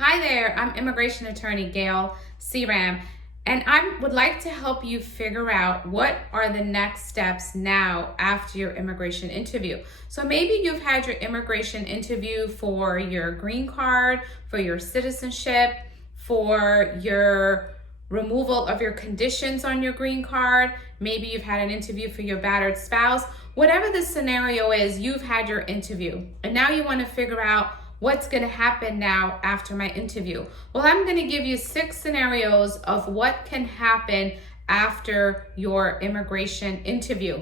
Hi there, I'm Immigration Attorney Gail Seeram, and I would like to help you figure out what are the next steps now after your immigration interview. So maybe you've had your immigration interview for your green card, for your citizenship, for your removal of your conditions on your green card. Maybe you've had an interview for your battered spouse. Whatever the scenario is, you've had your interview, and now you want to figure out what's going to happen now after my interview. Well, I'm going to give you 6 scenarios of what can happen after your immigration interview.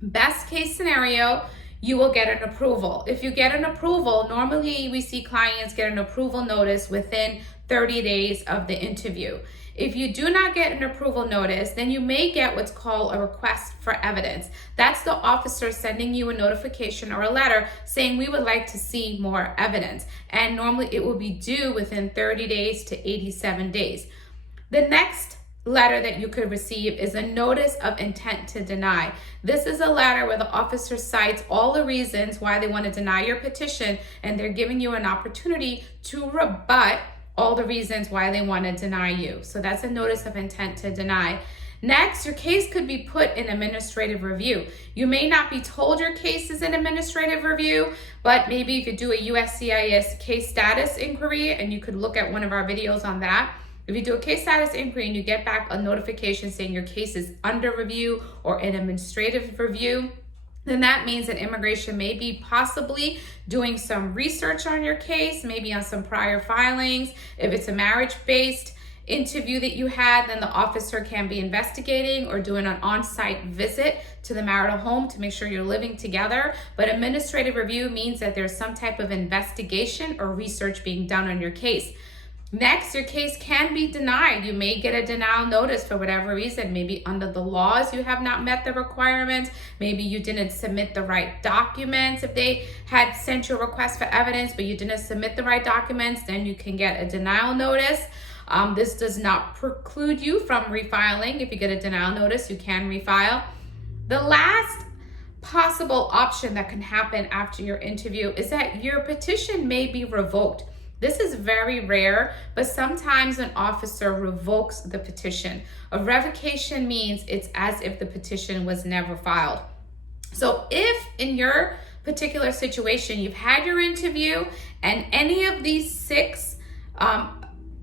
Best case scenario, you will get an approval. If you get an approval, normally we see clients get an approval notice within 30 days of the interview. If you do not get an approval notice, then you may get what's called a request for evidence. That's the officer sending you a notification or a letter saying we would like to see more evidence. And normally it will be due within 30 days to 87 days. The next letter that you could receive is a notice of intent to deny. This is a letter where the officer cites all the reasons why they want to deny your petition, and they're giving you an opportunity to rebut all the reasons why they want to deny you. So that's a notice of intent to deny. Next, your case could be put in administrative review. You may not be told your case is in administrative review, but maybe you could do a USCIS case status inquiry, and you could look at one of our videos on that. If you do a case status inquiry and you get back a notification saying your case is under review or in administrative review, then that means that immigration may be possibly doing some research on your case, maybe on some prior filings. If it's a marriage-based interview that you had, then the officer can be investigating or doing an on-site visit to the marital home to make sure you're living together. But administrative review means that there's some type of investigation or research being done on your case. Next, your case can be denied. You may get a denial notice for whatever reason. Maybe under the laws you have not met the requirements. Maybe you didn't submit the right documents. If they had sent you a request for evidence but you didn't submit the right documents, then you can get a denial notice. This does not preclude you from refiling. If you get a denial notice, you can refile. The last possible option that can happen after your interview is that your petition may be revoked. This is very rare, but sometimes an officer revokes the petition. A revocation means it's as if the petition was never filed. So if in your particular situation you've had your interview and any of these 6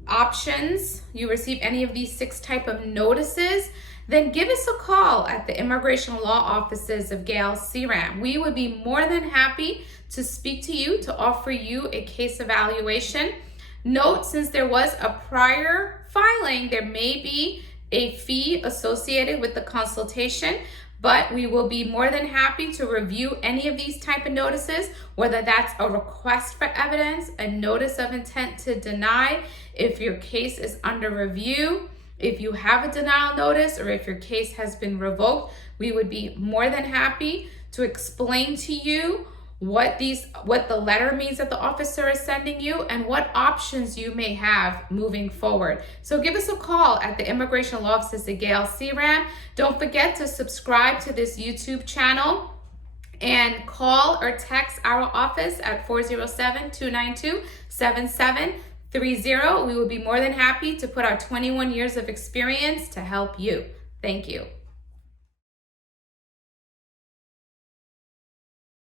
options, you receive any of these 6 type of notices, then give us a call at the Immigration Law Offices of Gail Seeram. We would be more than happy to speak to you, to offer you a case evaluation. Note, since there was a prior filing, there may be a fee associated with the consultation, but we will be more than happy to review any of these type of notices, whether that's a request for evidence, a notice of intent to deny, if your case is under review, if you have a denial notice, or if your case has been revoked. We would be more than happy to explain to you what the letter means that the officer is sending you and what options you may have moving forward. So give us a call at the Immigration Law Offices of Gail Seeram. Don't forget to subscribe to this YouTube channel and call or text our office at 407-292-7730. We will be more than happy to put our 21 years of experience to help you. Thank you.